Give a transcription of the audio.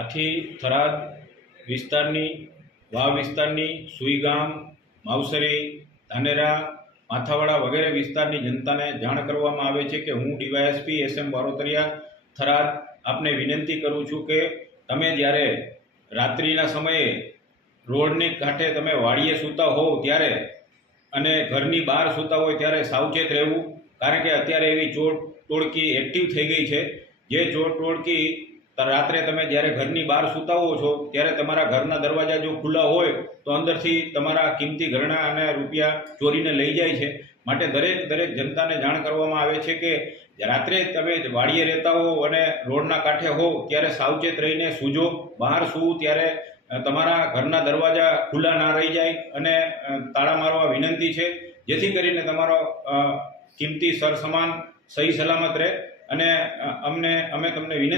આથી થરાદ વિસ્તારની વાવ વિસ્તારની સુઈગામ, માવસરી, ધાનેરા, માથાવાડા વગેરે વિસ્તારની જનતાને જાણ કરવામાં આવે છે કે હું ડીવાયએસપી SM બારોતરિયા થરાદ આપને વિનંતી કરું છું કે તમે જ્યારે રાત્રિના સમયે રોડની કાંઠે તમે વાડીએ સૂતા હોવ ત્યારે અને ઘરની બહાર સૂતા હોય ત્યારે સાવચેત રહેવું, કારણ કે અત્યારે એવી ચોર ટોળકી એક્ટિવ થઈ ગઈ છે. જે ચોર ટોળકી રાત્રે તમે જ્યારે ઘરની બહાર સૂતા હો છો ત્યારે તમારા ઘરના દરવાજા જો ખુલ્લા હોય તો અંદરથી તમારા કિંમતી ઘરેણાં અને રૂપિયા ચોરીને લઈ જાય છે. માટે દરેક જનતાને જાણ કરવામાં આવે છે કે રાત્રે તમે વાડીએ રહેતા હો અને રોડના કાંઠે હો ત્યારે સાવચેત રહીને સૂજો. બહાર સૂવું ત્યારે તમારા ઘરના દરવાજા ખુલ્લા ના રહી જાય અને તાળા મારવા વિનંતી છે, જેથી કરીને તમારો કિંમતી સરસામાન સહી સલામત રહે. અને અમે તમને વિનંતી